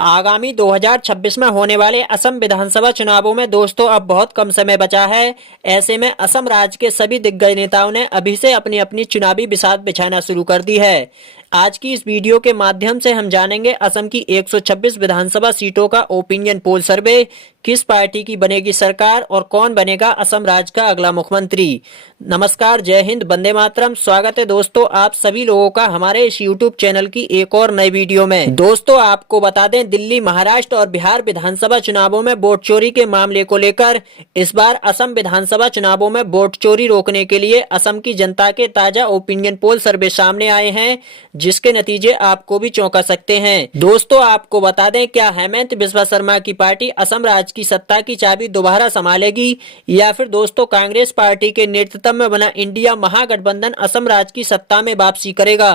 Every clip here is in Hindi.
आगामी 2026 में होने वाले असम विधानसभा चुनावों में दोस्तों अब बहुत कम समय बचा है। ऐसे में असम राज्य के सभी दिग्गज नेताओं ने अभी से अपनी अपनी चुनावी बिसात बिछाना शुरू कर दी है। आज की इस वीडियो के माध्यम से हम जानेंगे असम की 126 विधानसभा सीटों का ओपिनियन पोल सर्वे, किस पार्टी की बनेगी सरकार और कौन बनेगा असम राज्य का अगला मुख्यमंत्री। नमस्कार, जय हिंद, वंदे मातरम। स्वागत है दोस्तों आप सभी लोगों का हमारे इस यूट्यूब चैनल की एक और नई वीडियो में। दोस्तों आपको बता दें, दिल्ली, महाराष्ट्र और बिहार विधानसभा चुनावों में वोट चोरी के मामले को लेकर इस बार असम विधानसभा चुनावों में वोट चोरी रोकने के लिए असम की जनता के ताजा ओपिनियन पोल सर्वे सामने आए हैं, जिसके नतीजे आपको भी चौंका सकते हैं। दोस्तों आपको बता दें, क्या हेमंत बिस्वा शर्मा की पार्टी असम राज्य की सत्ता की चाबी दोबारा संभालेगी या फिर दोस्तों कांग्रेस पार्टी के नेतृत्व में बना इंडिया महागठबंधन असम राज्य की सत्ता में वापसी करेगा।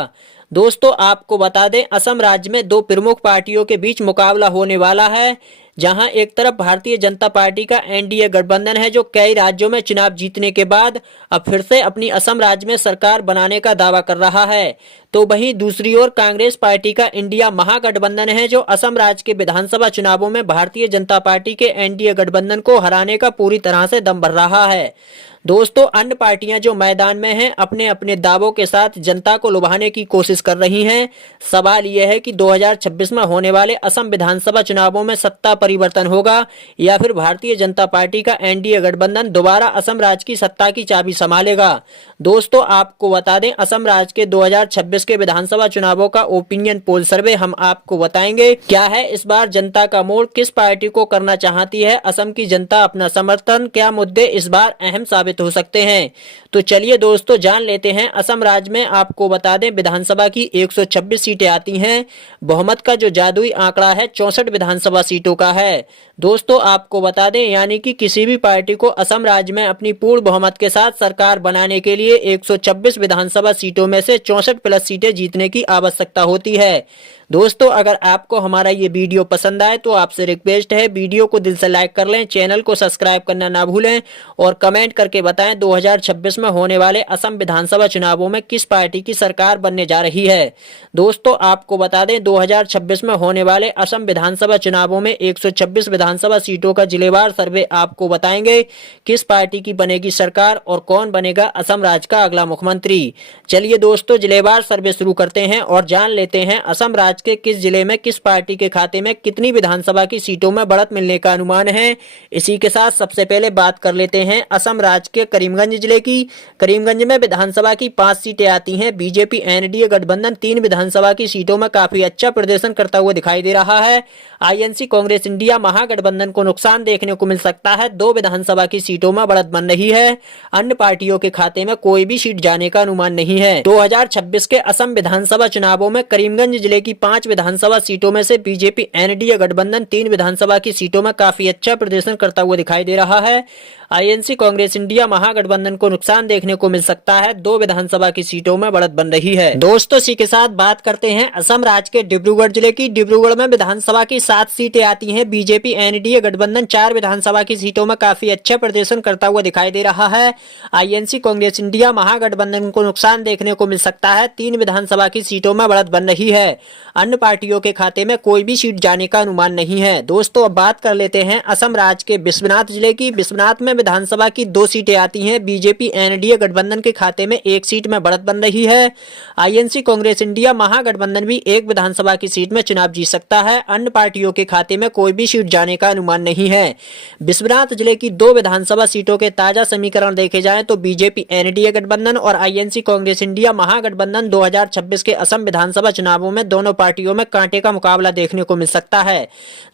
दोस्तों आपको बता दें, असम राज्य में दो प्रमुख पार्टियों के बीच मुकाबला होने वाला है, जहां एक तरफ भारतीय जनता पार्टी का एनडीए गठबंधन है, जो कई राज्यों में चुनाव जीतने के बाद अब फिर से अपनी असम राज्य में सरकार बनाने का दावा कर रहा है। तो वहीं दूसरी ओर कांग्रेस पार्टी का इंडिया महागठबंधन है, जो असम राज्य के विधानसभा चुनावों में भारतीय जनता पार्टी के एनडीए गठबंधन को हराने का पूरी तरह से दम भर रहा है। दोस्तों अन्य पार्टियां जो मैदान में हैं, अपने अपने दावों के साथ जनता को लुभाने की कोशिश कर रही हैं। सवाल यह है कि 2026 में होने वाले असम विधानसभा चुनावों में सत्ता परिवर्तन होगा या फिर भारतीय जनता पार्टी का एनडीए गठबंधन दोबारा असम राज्य की सत्ता की चाबी संभालेगा। दोस्तों आपको बता दें, असम राज्य के 2026 के विधानसभा चुनावों का ओपिनियन पोल सर्वे हम आपको बताएंगे क्या है इस बार जनता का मोड़, किस पार्टी को करना चाहती है असम की जनता अपना समर्थन, क्या मुद्दे इस बार अहम साबित हो सकते हैं। तो चलिए दोस्तों जान लेते हैं। असम राज्य में आपको बता दें, विधानसभा की 126 सीटें आती हैं। बहुमत का जो जादुई आंकड़ा है 64 विधानसभा सीटों का है। दोस्तों आपको बता दें, यानी कि किसी भी पार्टी को असम राज्य में अपनी पूर्ण बहुमत के साथ सरकार बनाने के लिए 126 विधानसभा सीटों में से 64 प्लस सीटें जीतने की आवश्यकता होती है। दोस्तों अगर आपको हमारा ये वीडियो पसंद आए तो आपसे रिक्वेस्ट है, वीडियो को दिल से लाइक कर लें, चैनल को सब्सक्राइब करना ना भूलें और कमेंट करके बताएं 2026 में होने वाले असम विधानसभा चुनावों में किस पार्टी की सरकार बनने जा रही है। दोस्तों आपको बता दें, 2026 में होने वाले असम विधानसभा चुनावों में 126 विधानसभा सीटों का जिलेवार सर्वे आपको बताएंगे किस पार्टी की बनेगी सरकार और कौन बनेगा असम राज्य का अगला मुख्यमंत्री। चलिए दोस्तों जिलेवार सर्वे शुरू करते हैं और जान लेते हैं असम राज्य के किस जिले में किस पार्टी के खाते में कितनी विधानसभा की सीटों में बढ़त मिलने का अनुमान है। इसी के साथ सबसे पहले बात कर लेते हैं असम राज्य के करीमगंज जिले की। करीमगंज में विधानसभा की 5 सीटें आती हैं। बीजेपी एनडीए गठबंधन 3 विधानसभा की सीटों में काफी अच्छा प्रदर्शन करता हुआ दिखाई दे रहा है। आईएनसी कांग्रेस इंडिया महागठबंधन को नुकसान देखने को मिल सकता है। 2 विधानसभा की सीटों में बढ़त बन रही है। अन्य पार्टियों के खाते में कोई भी सीट जाने का अनुमान नहीं है। 2026 के असम विधानसभा चुनावों में करीमगंज जिले की 5 विधानसभा सीटों में से बीजेपी एनडीए गठबंधन 3 विधानसभा की सीटों में काफी अच्छा प्रदर्शन करता हुआ दिखाई दे रहा है। आईएनसी कांग्रेस इंडिया महागठबंधन को नुकसान देखने को मिल सकता है। 2 विधानसभा की सीटों में बढ़त बन रही है। दोस्तों इसी के साथ बात करते हैं असम राज्य के डिब्रूगढ़ जिले की। डिब्रूगढ़ में विधानसभा की 7 सीटें आती हैं। बीजेपी एनडीए गठबंधन 4 विधानसभा की सीटों में काफी अच्छा प्रदर्शन करता हुआ दिखाई दे रहा है। आईएनसी कांग्रेस इंडिया महागठबंधन को नुकसान देखने को मिल सकता है। 3 विधानसभा की सीटों में बढ़त बन रही है। अन्य पार्टियों के खाते में कोई भी सीट जाने का अनुमान नहीं है। दोस्तों अब बात कर लेते हैं असम राज्य के बिस्वनाथ जिले की। बिस्वनाथ में विधानसभा की 2 सीटें आती हैं। बीजेपी एनडीए गठबंधन के खाते में 1 सीट में बढ़त बन रही है। आईएनसी कांग्रेस इंडिया महागठबंधन भी 1 विधानसभा की सीट में चुनाव जीत सकता है। अन्य पार्टियों के खाते में कोई भी सीट जाने का अनुमान नहीं है। बिस्वनाथ जिले की 2 विधानसभा सीटों के ताजा समीकरण देखे जाएं तो बीजेपी एनडीए गठबंधन और आईएनसी कांग्रेस इंडिया महागठबंधन 2026 के असम विधानसभा चुनावों में दोनों पार्टियों में कांटे का मुकाबला देखने को मिल सकता है।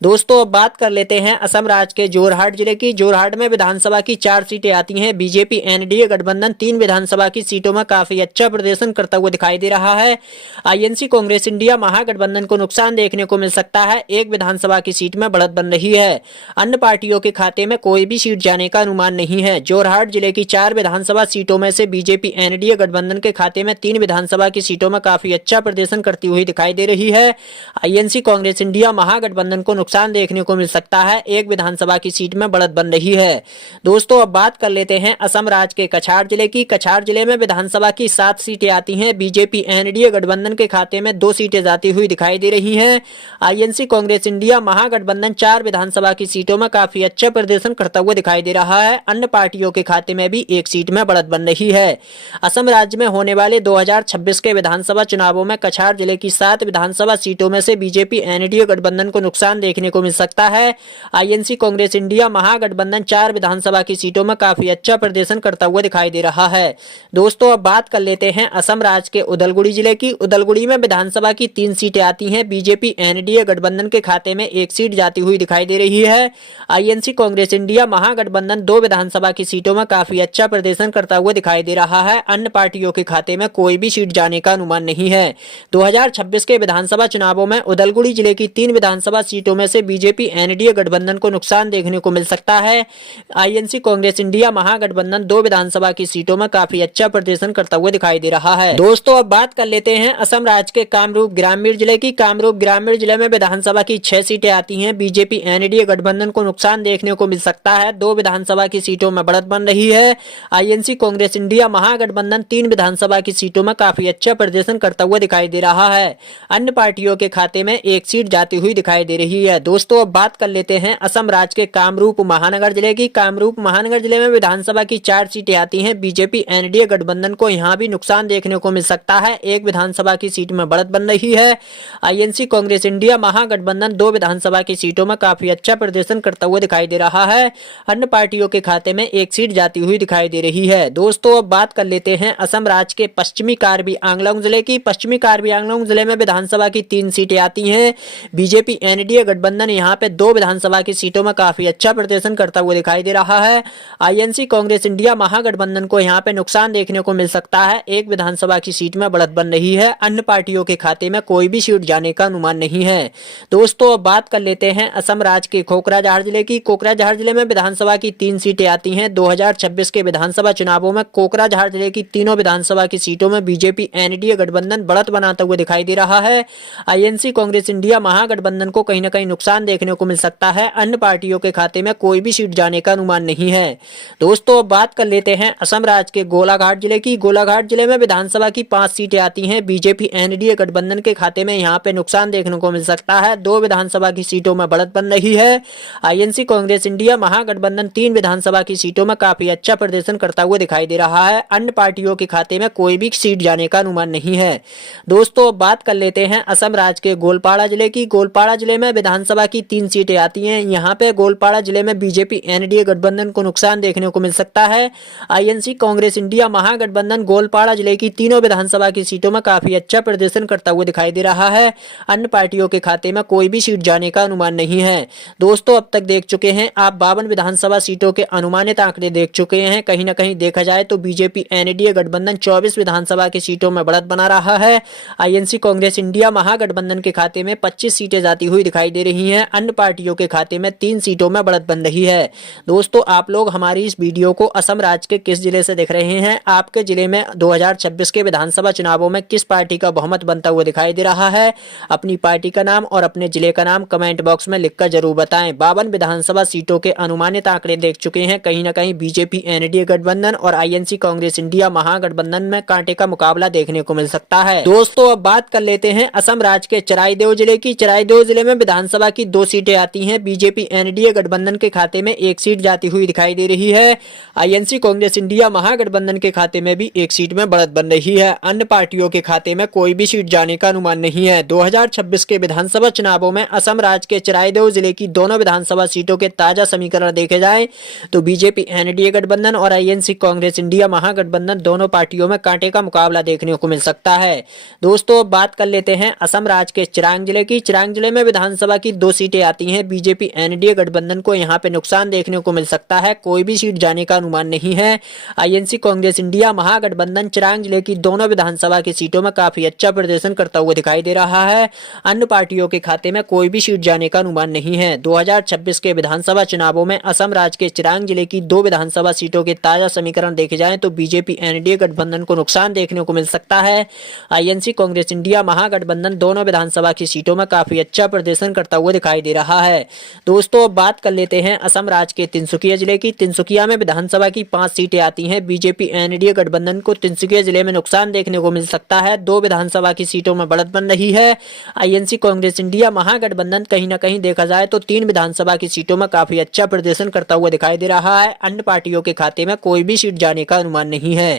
दोस्तों अब बात कर लेते हैं असम राज्य के जोरहाट जिले की। जोरहाट में विधानसभा की 4 सीटें आती हैं। बीजेपी एनडीए गठबंधन 3 विधानसभा की सीटों में काफी अच्छा प्रदर्शन करता हुआ दिखाई दे रहा है। आईएनसी कांग्रेस इंडिया महागठबंधन को नुकसान देखने को मिल सकता है। 1 विधानसभा की सीट में बढ़त बन रही है। अन्य पार्टियों के खाते में कोई भी सीट जाने का अनुमान नहीं है। जोरहाट जिले की 4 विधानसभा सीटों में से बीजेपी एनडीए गठबंधन के खाते में 3 विधानसभा की सीटों में काफी अच्छा प्रदर्शन करती हुई दिखाई दे रही है। आईएनसी कांग्रेस इंडिया महागठबंधन को नुकसान देखने को मिल सकता है। 1 विधानसभा की सीट में बढ़त बन रही है। दोस्तों अब बात कर लेते हैं असम राज्य के कछार जिले की। कछार जिले में विधानसभा की 7 सीटें आती हैं। बीजेपी एनडीए गठबंधन के खाते में 2 सीटें जाती हुई दिखाई दे रही हैं। आईएनसी कांग्रेस इंडिया महागठबंधन 4 विधानसभा की सीटों में काफी अच्छा प्रदर्शन करता हुआ दिखाई दे रहा है। अन्य पार्टियों के खाते में भी 1 सीट में बढ़त बन रही है। असम राज्य में होने वाले 2026 के विधानसभा चुनावों में कछार जिले की 7 विधानसभा सीटों में से बीजेपी एनडीए गठबंधन को नुकसान देखने को मिल सकता है। आईएनसी कांग्रेस इंडिया महागठबंधन 4 विधानसभा की सीटों में काफी अच्छा प्रदर्शन करता हुआ दिखाई दे रहा है। दोस्तों अब बात कर लेते हैं असम राज्य के उदलगुड़ी जिले की। उदलगुड़ी में विधानसभा की 3 सीटें आती हैं। बीजेपी एनडीए गठबंधन के खाते में 1 सीट जाती हुई दिखाई दे रही है। आईएनसी कांग्रेस इंडिया महागठबंधन 2 विधानसभा की सीटों में काफी अच्छा प्रदर्शन करता हुआ दिखाई दे रहा है। अन्य पार्टियों के खाते में कोई भी सीट जाने का अनुमान नहीं है। 2026 के विधानसभा चुनावों में उदलगुड़ी जिले की 3 विधानसभा सीटों में से बीजेपी एनडीए गठबंधन को नुकसान देखने को मिल सकता है। आईएनसी कांग्रेस इंडिया महागठबंधन 2 विधानसभा की सीटों में काफी अच्छा प्रदर्शन करता हुआ दिखाई दे रहा है। दोस्तों अब बात कर लेते हैं असम राज्य के कामरूप ग्रामीण जिले की। कामरूप ग्रामीण जिले में विधानसभा की 6 सीटें आती हैं। बीजेपी एनडीए गठबंधन को नुकसान देखने को मिल सकता है। 2 विधानसभा की सीटों में बढ़त बन रही है। आईएनसी कांग्रेस इंडिया महागठबंधन 3 विधानसभा की सीटों में काफी अच्छा प्रदर्शन करता हुआ दिखाई दे रहा है। अन्य पार्टियों के खाते में 1 सीट जाती हुई दिखाई दे रही है। दोस्तों अब बात कर लेते हैं असम राज्य के कामरूप महानगर जिले की। कामरूप महानगर जिले में विधानसभा की 4 सीटें आती हैं। बीजेपी एनडीए गठबंधन को यहां भी नुकसान देखने को मिल सकता है। 1 विधानसभा की सीट में बढ़त बन रही है। आईएनसी कांग्रेस इंडिया महागठबंधन 2 विधानसभा की सीटों में काफी अच्छा प्रदर्शन करता हुआ दिखाई दे रहा है। अन्य पार्टियों के खाते में 1 सीट जाती हुई दिखाई दे रही है। दोस्तों अब बात कर लेते हैं असम राज्य के पश्चिमी कार्बी आंगलोंग जिले की। पश्चिमी कार्बी आंगलोंग जिले में विधानसभा की 3 सीटें आती हैं। बीजेपी एनडीए गठबंधन यहां पे 2 विधानसभा की सीटों में काफी अच्छा प्रदर्शन करता हुआ दिखाई दे रहा है। आईएनसी कांग्रेस इंडिया महागठबंधन को यहां पे नुकसान देखने को मिल सकता है। 1 विधानसभा की सीट में बढ़त बन रही है। अन्य पार्टियों के खाते में कोई भी सीट जाने का अनुमान नहीं है। दोस्तों अब बात कर लेते हैं असम राज्य के कोकराझार जिले की। कोकराझार जिले में विधानसभा की 3 सीटें आती हैं। 2026 के विधानसभा चुनावों में कोकराझार जिले की तीनों विधानसभा की सीटों में बीजेपी एनडीए गठबंधन बढ़त बनाता हुआ दिखाई दे रहा है। आईएनसी कांग्रेस इंडिया महागठबंधन को कहीं न कहीं नुकसान देखने को मिल सकता है। अन्य पार्टियों के खाते में कोई भी सीट जाने का अनुमान नहीं है। दोस्तों अब बात कर लेते हैं असम राज्य के गोलाघाट जिले की। गोलाघाट जिले में विधानसभा की 5 सीटें आती हैं। बीजेपी एनडीए गठबंधन के खाते में यहां पे नुकसान देखने को मिल सकता है। 2 विधानसभा की सीटों में बढ़त बन रही है। आईएनसी कांग्रेस इंडिया महागठबंधन 3 विधानसभा की सीटों में काफी अच्छा प्रदर्शन करता हुआ दिखाई दे रहा है। अन्य पार्टियों के खाते में कोई भी सीट जाने का अनुमान नहीं है। दोस्तों अब बात कर लेते हैं असम राज्य के गोलपाड़ा जिले की। गोलपाड़ा जिले में विधानसभा की 3 सीटें आती हैं। यहां पे गोलपाड़ा जिले में बीजेपी एनडीए गठबंधन को नुकसान देखने को मिल सकता है। आईएनसी कांग्रेस इंडिया महागठबंधन गोलपाड़ा जिले की तीनों विधानसभा की सीटों में काफी अच्छा प्रदर्शन करता हुआ दिखाई दे रहा है। अन्य पार्टियों के खाते में कोई भी सीट जाने का अनुमान नहीं है। दोस्तों अब तक देख चुके हैं आप 52 विधानसभा सीटों के अनुमानित आंकड़े देख चुके हैं। कहीं न कहीं देखा जाए तो बीजेपी एनडीए गठबंधन 24 विधानसभा की सीटों में बढ़त बना रहा है। आईएनसी कांग्रेस इंडिया महागठबंधन के खाते में 25 सीटें जाती हुई दिखाई दे रही हैं। अन्य पार्टियों के खाते में 3 सीटों में बढ़त बन रही है। दोस्तों आप लोग हमारी इस वीडियो को असम राज्य के किस जिले से देख रहे हैं? आपके जिले में 2026 के विधानसभा चुनावों में किस पार्टी का बहुमत बनता हुआ दिखाई दे रहा है? अपनी पार्टी का नाम और अपने जिले का नाम कमेंट बॉक्स में लिखकर जरूर बताएं। 52 विधानसभा सीटों के अनुमानित आंकड़े देख चुके हैं। कहीं न कहीं बीजेपी एनडीए गठबंधन और आईएनसी कांग्रेस इंडिया महागठबंधन में कांटे का मुकाबला देखने को मिल सकता है। दोस्तों अब बात कर लेते हैं असम राज्य के चराईदेव जिले की। चराईदेव जिले में विधानसभा की 2 सीटें आती हैं। बीजेपी एनडीए गठबंधन के खाते में 1 सीट जाती हुई दिखाई दे रही है। आईएनसी कांग्रेस इंडिया महागठबंधन के खाते में भी 1 सीट में बढ़त बन रही है। अन्य पार्टियों के खाते में कोई भी सीट जाने का अनुमान नहीं है। 2026 के विधानसभा चुनावों में असम राज्य के चराईदेव जिले की दोनों विधानसभा सीटों के ताजा समीकरण देखे जाए तो बीजेपी एनडीए गठबंधन और आईएनसी कांग्रेस इंडिया महागठबंधन दोनों पार्टियों में कांटे का मुकाबला देखने को मिल सकता है। दोस्तों बात कर लेते हैं असम राज्य के चिरांग जिले की। चिरांग जिले में विधानसभा की 2 सीटें आती हैं। बीजेपी एनडीए गठबंधन को यहां पे नुकसान देखने को मिल सकता है। कोई भी सीट जाने का अनुमान नहीं है। आईएनसी कांग्रेस इंडिया महागठबंधन चिरांग जिले की दोनों विधानसभा की सीटों में काफी अच्छा प्रदर्शन करता हुआ दिखाई दे रहा है। अन्य पार्टियों के खाते में कोई भी सीट जाने का अनुमान नहीं है। 2026 के विधानसभा चुनावों में असम राज्य के चिरांग जिले की 2 विधानसभा सीटों के ताजा समीकरण देखे जाएं तो बीजेपी एनडीए गठबंधन को नुकसान देखने को मिल सकता है। आईएनसी कांग्रेस इंडिया महागठबंधन दोनों विधानसभा की सीटों में काफी अच्छा प्रदर्शन करता हुआ दिखाई दे रहा है। दोस्तों अब बात कर लेते हैं असम राज्य के तिनसुकिया तिनसुकिया जिले की। तिनसुकिया में विधानसभा की 5 सीटें आती हैं। बीजेपी एनडीए गठबंधन को तिनसुकिया जिले में नुकसान देखने को मिल सकता है। 2 विधानसभा की सीटों में बढ़त बन रही है। आईएनसी कांग्रेस इंडिया महागठबंधन कहीं न कहीं देखा जाए तो 3 विधानसभा की सीटों में काफी अच्छा प्रदर्शन करता हुआ दिखाई दे रहा है। अन्य पार्टियों के खाते में कोई भी सीट जाने का अनुमान नहीं है।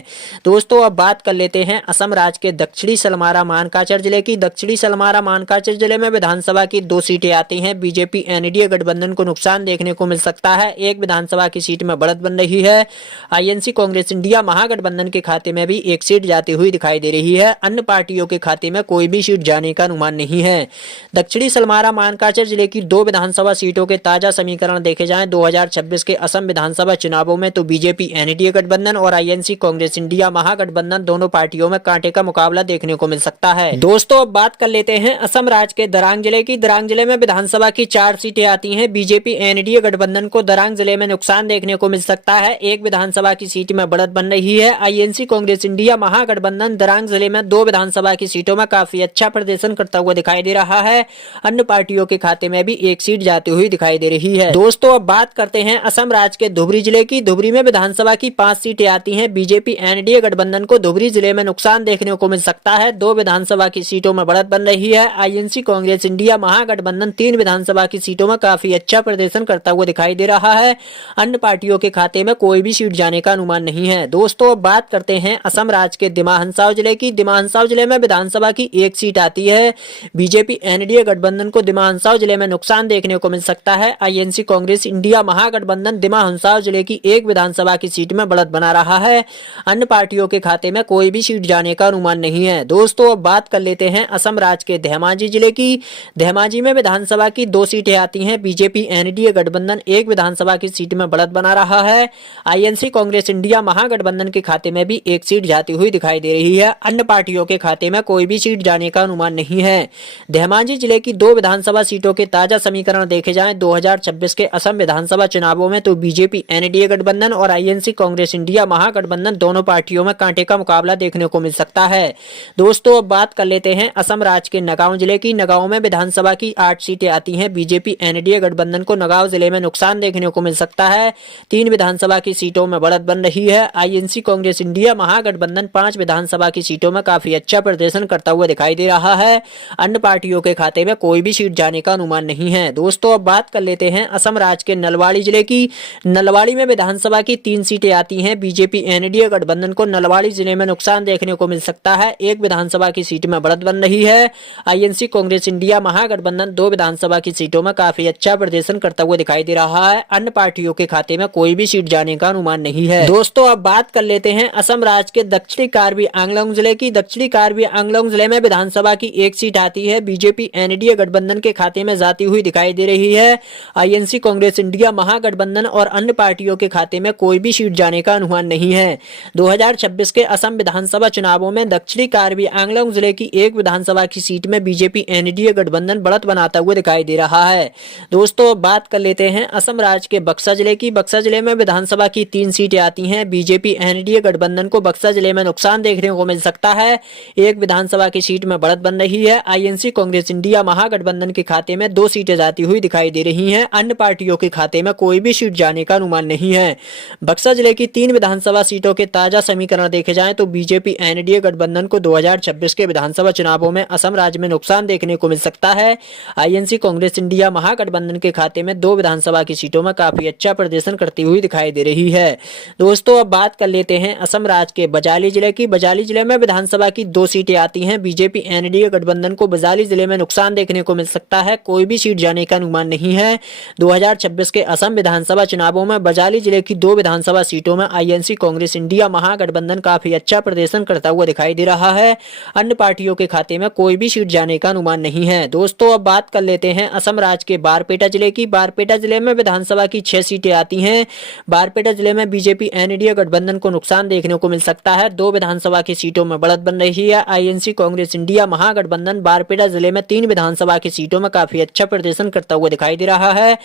दोस्तों अब बात कर लेते हैं असम राज्य के दक्षिणी सलमारा मानकाचर जिले की। दक्षिणी सलमारा मानकाचर जिले में विधानसभा की 2 सीटें आती हैं। बीजेपी एनडीए गठबंधन को नुकसान देखने को मिल सकता है। 1 विधानसभा की सीट में बढ़त बन रही है। आईएनसी कांग्रेस इंडिया महागठबंधन के खाते में भी 1 सीट जाती हुई दिखाई दे रही है। अन्य पार्टियों के खाते में कोई भी सीट जाने का अनुमान नहीं है। दक्षिणी सलमारा मानकाचर जिले की 2 विधानसभा सीटों के ताजा समीकरण देखे जाएं 2026 के असम विधानसभा चुनावों में तो बीजेपी एनडीए गठबंधन और आईएनसी कांग्रेस इंडिया महागठबंधन दोनों पार्टियों में कांटे का मुकाबला देखने को मिल सकता है। दोस्तों अब बात कर लेते हैं असम राज्य के दरांग जिले की। दरांग जिले में विधानसभा की 4 सीटें आती हैं। बीजेपी एनडीए गठबंधन को दरांग जिले में नुकसान देखने को मिल सकता है। 1 विधानसभा की सीट में बढ़त बन रही है। आईएनसी कांग्रेस इंडिया महागठबंधन दरांग जिले में 2 विधानसभा की सीटों में काफी अच्छा प्रदर्शन करता हुआ दिखाई दे रहा है। अन्य पार्टियों के खाते में भी 1 सीट जाती हुई दिखाई दे रही है। दोस्तों अब बात करते हैं असम राज्य के धुबरी जिले की। धुबरी में विधानसभा की 5 सीटें आती हैं। बीजेपी एनडीए गठबंधन को धुबरी जिले में नुकसान देखने को मिल सकता है। 2 विधानसभा की सीटों में बढ़त बन रही है। आईएनसी कांग्रेस इंडिया महागठबंधन 3 विधानसभा की सीटों में काफी अच्छा प्रदर्शन करता हुआ दिखाई दे रहा है। अन्य पार्टियों के खाते में कोई भी सीट जाने का अनुमान नहीं है। दोस्तों अब बात करते हैं असम राज्य के दिमा हंसाव जिले की। दिमा हंसाव जिले में विधानसभा की 1 सीट आती है। बीजेपी एनडीए गठबंधन को दिमा हंसाव जिले में नुकसान देखने को मिल सकता है। आईएनसी कांग्रेस इंडिया महागठबंधन दिमा हंसाव जिले की 1 विधानसभा की सीट में बढ़त बना रहा है। अन्य पार्टियों के खाते में कोई भी सीट जाने का अनुमान नहीं है। दोस्तों अब बात कर लेते हैं असम राज्य के धेमाजी जिले की। धेमाजी में विधानसभा की 2 सीटें आती हैं। बीजेपी एनडीए गठबंधन 1 विधानसभा की सीट में बढ़त बना रहा है। आईएनसी कांग्रेस इंडिया महागठबंधन के खाते में भी 1 सीट जाती हुई दिखाई दे रही है। अन्य पार्टियों के खाते में कोई भी सीट जाने का अनुमान नहीं है। धेमाजी जिले की 2 विधानसभा सीटों के ताजा समीकरण देखे जाएं 2026 के असम विधानसभा चुनावों में तो बीजेपी एनडीए गठबंधन और आईएनसी कांग्रेस इंडिया महागठबंधन दोनों पार्टियों में कांटे का मुकाबला देखने को मिल सकता है। दोस्तों अब बात कर लेते हैं असम राज्य के नगांव जिले की। नगांव में विधानसभा की 8 सीटें आती हैं। बीजेपी एनडीए गठबंधन को नगांव जिले में नुकसान देखने को मिल सकता है। 3 विधानसभा की सीटों में बढ़त बन रही है। आईएनसी कांग्रेस इंडिया महागठबंधन 5 विधानसभा की सीटों में काफी अच्छा प्रदर्शन करता हुआ दिखाई दे रहा है। अन्य पार्टियों के खाते में कोई भी सीट जाने का अनुमान नहीं है। दोस्तों अब बात कर लेते हैं असम राज्य के नलवाड़ी जिले की। नलवाड़ी में विधानसभा की 3 सीटें आती हैं। बीजेपी एनडीए गठबंधन को नलवाड़ी जिले में नुकसान देखने को मिल सकता है। 1 विधानसभा की सीट में बढ़त बन रही है। आईएनसी कांग्रेस इंडिया महागठबंधन 2 विधानसभा की सीटों में काफी अच्छा प्रदर्शन करता हुआ दिखाई दे रहा है। अन्य पार्टियों के खाते में कोई भी सीट जाने का अनुमान नहीं है। दोस्तों अब बात कर लेते हैं असम राज्य के दक्षिणी कार्बी आंगलोंग जिले की। दक्षिणी कार्बी आंगलोंग जिले में विधानसभा की 1 सीट आती है। बीजेपी एनडीए गठबंधन के खाते में जाती हुई दिखाई दे रही है। आईएनसी कांग्रेस इंडिया महागठबंधन और अन्य पार्टियों के खाते में कोई भी सीट जाने का अनुमान नहीं है। 2026 के असम विधानसभा चुनावों में दक्षिणी कार्बी आंगलोंग जिले की 1 विधानसभा की सीट में बीजेपी एनडीए गठबंधन बढ़त बनाता हुआ दिखाई दे रहा है। दोस्तों बात कर लेते हैं असम राज्य के बक्सा जिले की। बक्सा जिले में विधानसभा की 3 सीटें आती हैं। बीजेपी एनडीए गठबंधन को बक्सा जिले में नुकसान देखने को मिल सकता है। 1 विधानसभा की सीट में बढ़त बन रही है। आईएनसी कांग्रेस इंडिया महागठबंधन के खाते में 2 सीटें जाती हुई दिखाई दे रही हैं। अन्य पार्टियों के खाते में कोई भी सीट जाने का अनुमान नहीं है। बक्सा जिले की 3 विधानसभा सीटों के ताजा समीकरण देखे जाएं तो बीजेपी एनडीए गठबंधन को 2026 के विधानसभा चुनावों में असम राज्य में नुकसान देखने को मिल सकता है। आईएनसी कांग्रेस इंडिया महागठबंधन के खाते में 2 विधानसभा की सीटों में काफी अच्छा प्रदर्शन करती हुई दिखाई दे रही है। दोस्तों अब बात कर लेते हैं असम राज्य के बजाली जिले की। बजाली जिले में विधानसभा की 2 सीटें आती हैं। बीजेपी एनडीए गठबंधन को बजाली जिले में नुकसान देखने को मिल सकता है। कोई भी सीट जाने का अनुमान नहीं है। 2026 के असम विधानसभा चुनावों में बजाली जिले की 2 विधानसभा सीटों में आईएनसी कांग्रेस इंडिया महागठबंधन काफी अच्छा प्रदर्शन करता हुआ दिखाई दे रहा है। अन्य पार्टियों के खाते में कोई भी सीट जाने का अनुमान नहीं है। दोस्तों अब बात कर लेते हैं असम राज्य के बारपेटा जिले की। बारपेटा जिले में विधानसभा की 6 सीटें आती हैं। बारपेटा जिले में बीजेपी एनडीए गठबंधन को नुकसान देखने को मिल सकता है। 2 विधानसभा की सीटों में बढ़त बन रही है। आईएनसी कांग्रेस इंडिया महागठबंधन बारपेटा जिले में 3 विधानसभा की सीटों में काफी अच्छा प्रदर्शन करता हुआ दिखाई दे रहा है।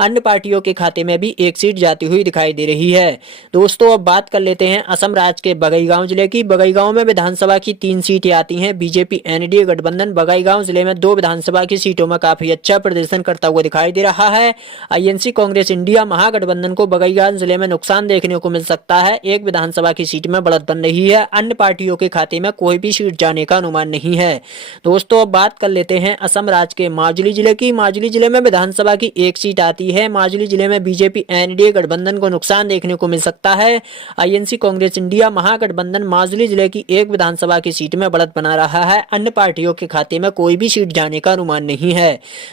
अन्य पार्टियों के खाते में भी 1 सीट जाती हुई दिखाई दे रही है। दोस्तों अब बात कर लेते हैं असम राज्य के बगईगांव जिले की। बगईगांव में विधानसभा की 3 सीटें आती हैं। बीजेपी एनडीए गठबंधन बगईगांव जिले में 2 विधानसभा की सीटों में काफी अच्छा प्रदर्शन करता हुआ दिखाई दे रहा है। आईएनसी कांग्रेस इंडिया महागठबंधन को बगैयान जिले में नुकसान देखने को मिल सकता है। एक विधानसभा की सीट में बढ़त बन रही है। अन्य पार्टियों के खाते में कोई भी सीट जाने का अनुमान नहीं है। दोस्तों अब बात कर लेते हैं असम राज्य के माजुली जिले की। माजुली जिले में विधानसभा की एक सीट आती है। माजुली जिले में बीजेपी एनडीए गठबंधन को नुकसान देखने को मिल सकता है। आईएनसी कांग्रेस इंडिया महागठबंधन माजुली जिले की एक विधानसभा की सीट में बढ़त बना रहा है। अन्य पार्टियों के खाते में कोई भी सीट जाने का अनुमान नहीं है।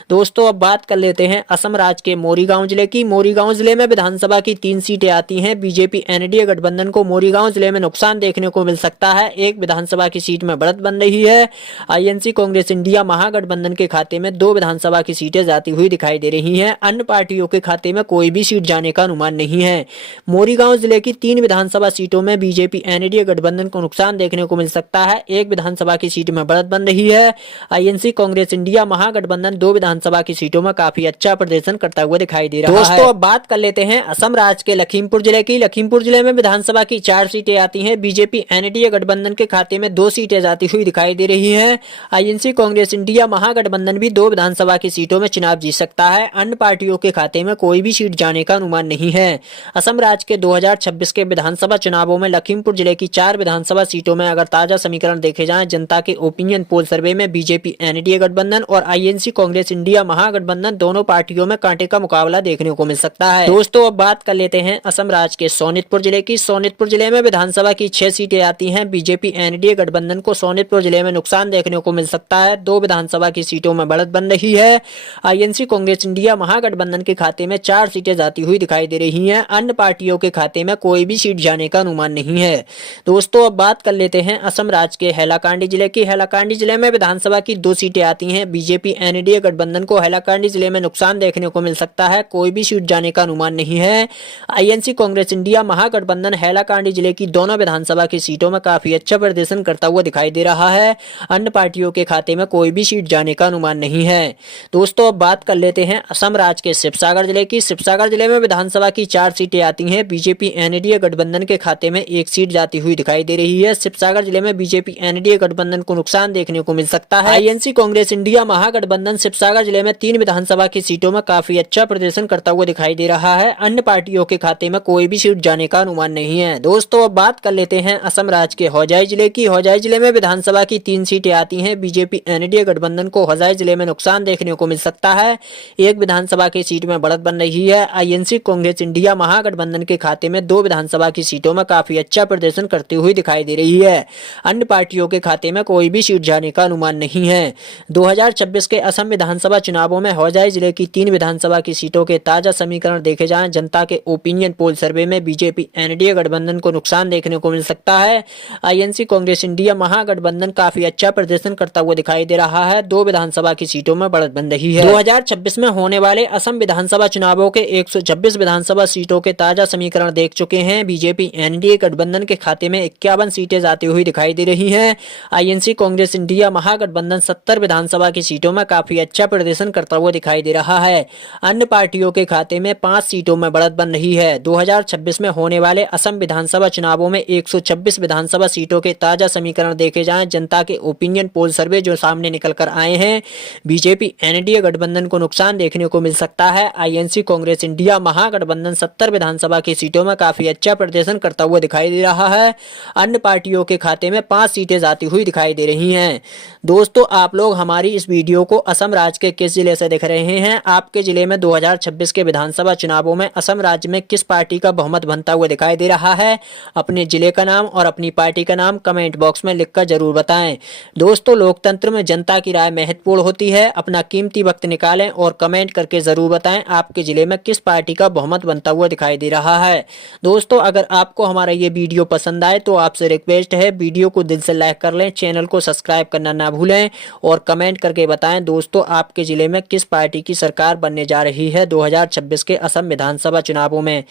दोस्तों अब बात कर लेते हैं असम राज्य के मोरीगांव जिले की। मोरीगांव जिले में विधानसभा की 3 सीटें आती हैं। बीजेपी एनडीए गठबंधन को मोरीगांव जिले में नुकसान देखने को मिल सकता है। एक विधानसभा की सीट में बढ़त बन रही है। आईएनसी कांग्रेस इंडिया महागठबंधन के खाते में 2 विधानसभा की सीटें जाती हुई दिखाई दे रही हैं। अन्य पार्टियों के खाते में कोई भी सीट जाने का अनुमान नहीं है। मोरीगांव जिले की 3 विधानसभा सीटों में बीजेपी एनडीए गठबंधन को नुकसान देखने को मिल सकता है। एक विधानसभा की सीट में बढ़त बन रही है। आईएनसी कांग्रेस इंडिया महागठबंधन 2 विधानसभा की सीटों में काफी अच्छा प्रदर्शन करता हुआ दिखाई दे रहा है। दोस्तों अब बात कर लेते हैं असम राज्य के लखीमपुर जिले की। लखीमपुर जिले में विधानसभा की 4 सीटें आती हैं। बीजेपी एनडीए गठबंधन के खाते में 2 सीटें जाती हुई दिखाई दे रही है। आईएनसी कांग्रेस इंडिया महागठबंधन भी 2 विधानसभा की सीटों में चुनाव जीत सकता है। अन्य पार्टियों के खाते में कोई भी सीट जाने का अनुमान नहीं है। असम राज्य के 2026 के विधानसभा चुनावों में लखीमपुर जिले की 4 विधानसभा सीटों में अगर ताजा समीकरण देखे जाएं, जनता के ओपिनियन पोल सर्वे में बीजेपी एनडीए गठबंधन और आईएनसी कांग्रेस इंडिया महागठबंधन दोनों पार्टियों में कांटे का मुकाबला देखने को मिल सकता है। दोस्तों अब बात कर लेते हैं असम राज्य के सोनितपुर जिले की। सोनितपुर जिले में विधानसभा की 6 सीटें आती हैं। बीजेपी एनडीए गठबंधन को सोनितपुर जिले में नुकसान देखने को मिल सकता है। 2 विधानसभा की सीटों में बढ़त बन रही है। आईएनसी कांग्रेस इंडिया महागठबंधन के खाते में 4 सीटें जाती हुई दिखाई दे रही हैं। अन्य पार्टियों के खाते में कोई भी सीट जाने का अनुमान नहीं है। दोस्तों अब बात कर लेते हैं असम राज्य के हैलाकांडी जिले की। हैलाकांडी जिले में विधानसभा की 2 सीटें आती हैं। बीजेपी एनडीए गठबंधन को हैलाकांडी जिले में नुकसान देखने को मिल सकता है। कोई भी सीट जाने का अनुमान नहीं है। आईएनसी कांग्रेस इंडिया महागठबंधन हैलाकांडी जिले की दोनों विधानसभा की सीटों में काफी अच्छा प्रदर्शन करता हुआ दिखाई दे रहा है। अन्य पार्टियों के खाते में कोई भी सीट जाने का अनुमान नहीं है। दोस्तों अब बात कर लेते हैं असम राज्य के शिवसागर जिले की। शिवसागर जिले में विधानसभा की 4 सीटें आती हैं। बीजेपी एनडीए गठबंधन के खाते में 1 सीट जाती हुई दिखाई दे रही है। शिवसागर जिले में बीजेपी एनडीए गठबंधन को नुकसान देखने को मिल सकता है। आईएनसी कांग्रेस इंडिया महागठबंधन शिवसागर जिले में 3 विधानसभा की सीटों में काफी अच्छा प्रदर्शन करता हुआ दिखाई दे रहा है। अन्य पार्टियों के खाते में कोई भी सीट जाने का अनुमान नहीं है। दोस्तों अब बात कर लेते हैं असम राज्य के होजाई जिले की। होजाई जिले में विधानसभा की 3 सीटें आती हैं। बीजेपी एनडीए गठबंधन को होजाई जिले में नुकसान देखने को मिल सकता है। एक विधानसभा की सीट में बढ़त बन रही है। आईएनसी कांग्रेस इंडिया महागठबंधन के खाते में 2 विधानसभा की सीटों में काफी अच्छा प्रदर्शन करती हुई दिखाई दे रही है। अन्य पार्टियों के खाते में कोई भी सीट जाने का अनुमान नहीं है। 2026 के असम विधानसभा चुनावों में होजाई जिले की 3 विधानसभा की सीटों के ताजा समीकरण देखे जाएं, जनता के ओपिनियन पोल सर्वे में बीजेपी एनडीए गठबंधन को नुकसान देखने को मिल सकता है। आईएनसी कांग्रेस इंडिया महागठबंधन काफी अच्छा प्रदर्शन करता हुआ दिखाई दे रहा है। 2 विधानसभा की सीटों में बढ़त बन रही है। 2026 में होने वाले असम विधानसभा चुनावों के 126 विधानसभा सीटों के ताजा समीकरण देख चुके हैं। बीजेपी एनडीए गठबंधन के खाते में 51 सीटें जाती हुई दिखाई दे रही हैं। आईएनसी कांग्रेस इंडिया महागठबंधन 70 विधानसभा की सीटों में काफी अच्छा प्रदर्शन करता हुआ दिखाई दे रहा है। अन्य पार्टियों के खाते में 5 सीटों में बढ़त बन रही है। 2026 में होने वाले असम विधानसभा चुनावों में 126 विधानसभा सीटों के ताजा समीकरण देखे जाएं, जनता के ओपिनियन पोल सर्वे जो सामने निकल कर आए हैं, बीजेपी एनडीए गठबंधन को नुकसान देखने को मिल सकता है। आईएनसी कांग्रेस इंडिया महागठबंधन 70 विधानसभा की सीटों में काफी अच्छा प्रदर्शन करता हुआ दिखाई दे रहा है। अन्य पार्टियों के खाते में 5 सीटें जाती हुई दिखाई दे रही हैं। दोस्तों आप लोग हमारी इस वीडियो को असम राज्य के किस जिले से देख रहे हैं? आपके जिले में 2026 के विधानसभा चुनावों में असम राज्य में किस पार्टी का बहुमत बनता हुआ दिखाई दे रहा है? अपने जिले का नाम और अपनी पार्टी का नाम कमेंट बॉक्स में लिखकर जरूर बताएं। दोस्तों लोकतंत्र में जनता की राय महत्वपूर्ण होती है। अपना कीमती वक्त निकालें और कमेंट करके जरूर बताएं आपके जिले में किस पार्टी का बहुमत बनता हुआ दिखाई दे रहा है। दोस्तों अगर आपको हमारा ये वीडियो पसंद आए तो आपसे रिक्वेस्ट है वीडियो को दिल से लाइक कर लें, चैनल को सब्सक्राइब करना ना भूलें और कमेंट करके बताएं दोस्तों आपके जिले में किस पार्टी की सरकार बनने जा रही है 2026 के असम विधानसभा चुनावों में।